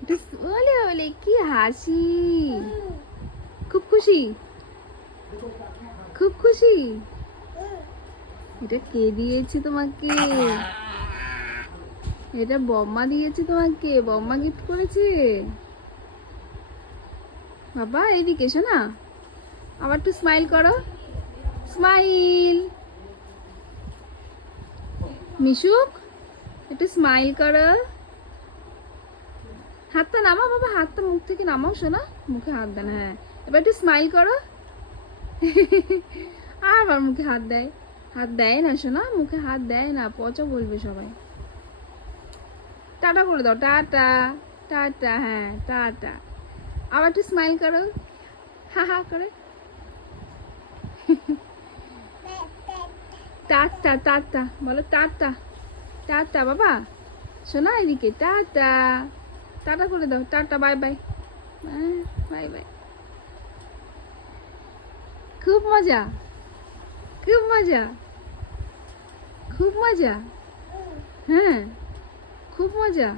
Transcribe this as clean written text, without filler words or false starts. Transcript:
এটা ওলে ওলে কি হাসি, খুব খুশি, খুব খুশি। এটা কে দিয়েছে তোমাকে? এটা বম্মা দিয়েছে তোমাকে, বম্মা গিফট করেছে। বাবা এইদিকে এসো না, আবার একটু স্মাইল করো, স্মাইল। মিশুক একটু স্মাইল করো। হাতটা নামাও বাবা, হাতটা মুখ থেকে নামাও শোনা, মুখে হাত দেন। হ্যাঁ এবার একটু স্মাইল করো। আবার মুখে হাত দেয়, হাত দেয় না শোনা, মুখে হাত দেয় না, পচা বলবে সবাই। টাটা করে দাও, টাটা, টাটা, হ্যাঁ টাটা। আবার একটু স্মাইল করো, হা হা করে। টাটা, টাটা বলো, টাটা, টাটা বাবা শোনা, এদিকে টাটা, টাটা করে দাও, tata, bye bye, bye bye. খুব মজা, খুব মজা, খুব মজা, হ্যাঁ খুব মজা।